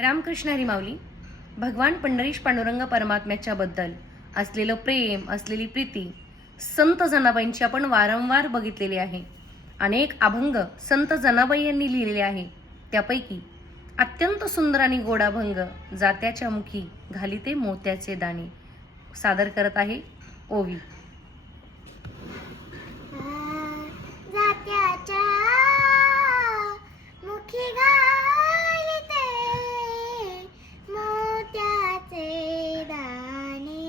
रामकृष्ण हरी माऊली. भगवान पंढरीश पांडुरंग परमात्म्याच्या बद्दल असलेलं प्रेम, असलेली प्रीती संत जनाबाईंची आपण वारंवार बघितलेली आहे. अनेक अभंग संत जनाबाई यांनी लिहिलेले आहे. त्यापैकी अत्यंत सुंदर आणि गोड अभंग जात्याच्या मुखी घालिते मोत्याचे दाणे सादर करत आहे ओवी. जात्याच्या मुखी घालिते मोत्याचे दाणे,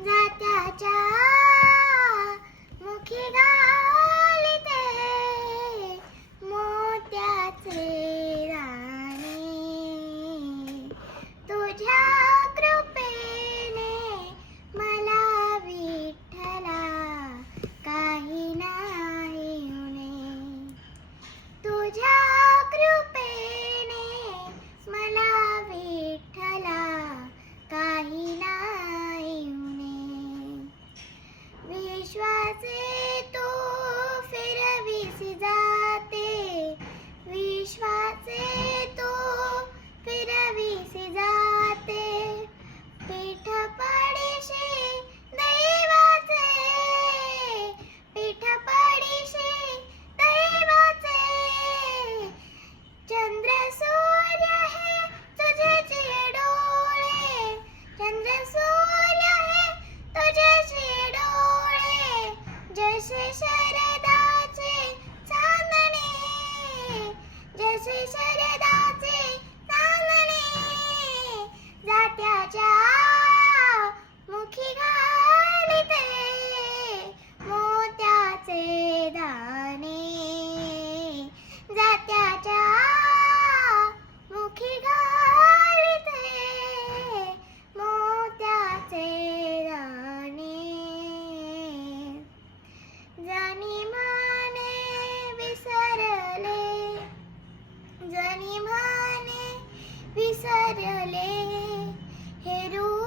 जात्याच्या मुखी घालिते मोत्याचे दाणे. तुझ्या कृपेने मला विठ्ठला काही नाही उणे, तुझ्या कृपेने मला विठ्ठला काही नाही उणे. विश्वाचे तू फिरविसी जाते, विश्वाचे तू फिरविसी जाते, पीठ पडीशी दैवाचे, पीठ पडीशी दैवाचे. चंद्र सूर्य हे तुझे डोळे, चंद्र सूर्य हे तुझे डोळे, जैसे शरदाचे चांदणे, जैसे शरदाचे चांदणे. जात्याच्या मुखी घालिते मोत्याचे दाणे, जात्याच्या मुखी घालिते मोत्याचे दाणे. जनी म्हणे विसरले, जनी म्हणे विसरले हे रूप